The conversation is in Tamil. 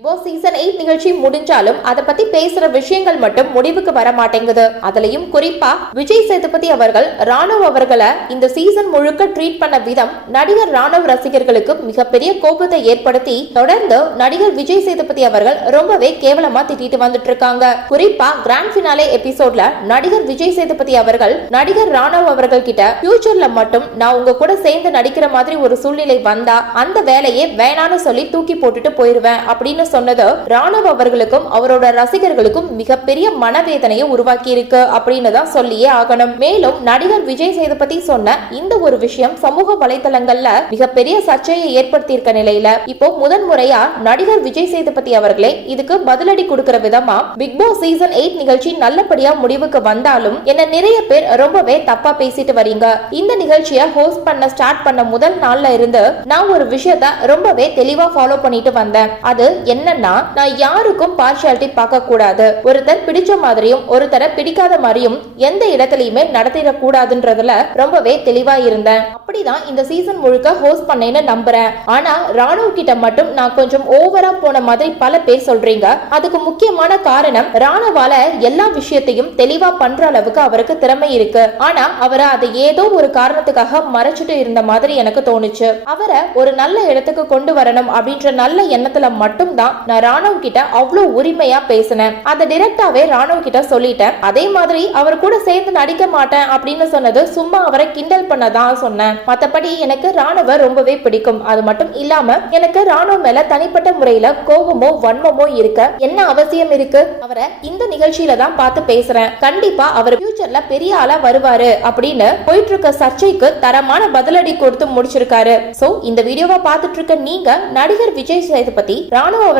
இப்போ சீசன் எயிட் நிகழ்ச்சி முடிஞ்சாலும் அதை பத்தி பேசுற விஷயங்கள் மட்டும் முடிவுக்கு வர மாட்டேங்குது. அதுலயும் குறிப்பா விஜய் சேதுபதி அவர்கள் ராணுவ அவர்களை இந்த சீசன் முழுக்க ட்ரீட் பண்ண விதம் நடிகர் ராணுவ ரசிகர்களுக்கு மிகப்பெரிய கோபத்தை ஏற்படுத்தி தொடர்ந்து நடிகர் விஜய் சேதுபதி அவர்கள் ரொம்பவே கேவலமா திட்டிட்டு வந்துட்டு இருக்காங்க குறிப்பா கிராண்ட் ஃபினாலே எபிசோட்ல நடிகர் விஜய் சேதுபதி அவர்கள் நடிகர் ராணுவ அவர்கள் கிட்ட ஃபியூச்சர்ல மட்டும் நான் உங்க கூட சேர்ந்து நடிக்கிற மாதிரி ஒரு சூழ்நிலை வந்தா அந்த வேலையே வேணான்னு சொல்லி தூக்கி போட்டுட்டு போயிருவேன் அப்படின்னு சொன்னது ராணுவ அவர்களுக்கும் அவரோட ரசிகர்களுக்கும் மிகப்பெரிய மனவேதனையை உருவாக்கி இருக்கு அப்படின்னு தான் சொல்லியே ஆகணும். மேலும் நடிகர் விஜய் சேதுபதி சொன்ன இந்த ஒரு விஷயம் சமூக வலைதளங்கள்ல மிகப்பெரிய சர்ச்சையை ஏற்படுத்தி இருக்க நிலையில இப்போ முதன் முறையா நடிகர் விஜய் சேதுபதி அவர்களே இதுக்கு பதிலடி கொடுக்கிற விதமா பிக் பாஸ் சீசன் எயிட் நிகழ்ச்சி நல்லபடியா முடிவுக்கு வந்தாலும் என்ன நிறைய பேர் ரொம்பவே தப்பா பேசிட்டு வரீங்க. இந்த நிகழ்ச்சியை ஹோஸ்ட் பண்ண ஸ்டார்ட் பண்ண முதல் நாள்ல இருந்து நான் ஒரு விஷயத்த ரொம்பவே தெளிவா ஃபாலோ பண்ணிட்டு வந்தேன். அது என்ன என்னன்னா நான் யாருக்கும் பார்ஷியாலிட்டி பார்க்க கூடாது ஒருத்தர் பிடிச்ச மாதிரியும் ஒருத்தரை பிடிக்காத மாதிரியும் எந்த இடத்துலயுமே நடத்திட கூடாதுன்றதுல ரொம்பவே தெளிவா இருந்தேன். அப்படிதான் இந்த சீசன் முழுக்க ஹோஸ்ட் பண்ணேன்னு நம்புறேன். ஆனா ராணுவ கிட்ட மட்டும் நான் கொஞ்சம் ஓவரா போன மாதிரி பல பேர் சொல்றீங்க. அதுக்கு முக்கியமான காரணம் ராணுவால எல்லா விஷயத்தையும் தெளிவா பண்ற அளவுக்கு அவருக்கு திறமை இருக்கு. ஆனா அவரை அதை ஏதோ ஒரு காரணத்துக்காக மறைச்சிட்டு இருந்த மாதிரி எனக்கு தோணுச்சு. அவரை ஒரு நல்ல இடத்துக்கு கொண்டு வரணும் அப்படின்ற நல்ல எண்ணத்துல மட்டும் தான் நான் ராணுவ கிட்ட அவ்வளவு உரிமையா பேசினேன். அதை டிரெக்டாவே ராணுவ கிட்ட சொல்லிட்டேன். அதே மாதிரி அவர் கூட சேர்ந்து நடிக்க மாட்டேன் அப்படின்னு சொன்னது சும்மா அவரை கிண்டல் பண்ணதான் சொன்னேன். மத்தபடி எனக்கு ராணுவ ரொம்பவே பிடிக்கும். அது மட்டும் இல்லாம எனக்கு ராணுவ மேல தனிப்பட்ட முறையில கோபமோ வன்மமோ இருக்க என்ன அவசியம் இருக்கு? அவரை இந்த நிகழ்ச்சியில தான் பார்த்து பேசுறேன். கண்டிப்பா அவர் ஃபியூச்சர்ல பெரிய ஆளா வருவாரு அப்படின்னு போயிட்டு இருக்க சர்ச்சைக்கு தரமான பதிலடி கொடுத்து முடிச்சிருக்காரு. சோ இந்த வீடியோவை பார்த்துட்டு இருக்க நீங்க நடிகர் விஜய் சேதுபதி ராணுவ அவர்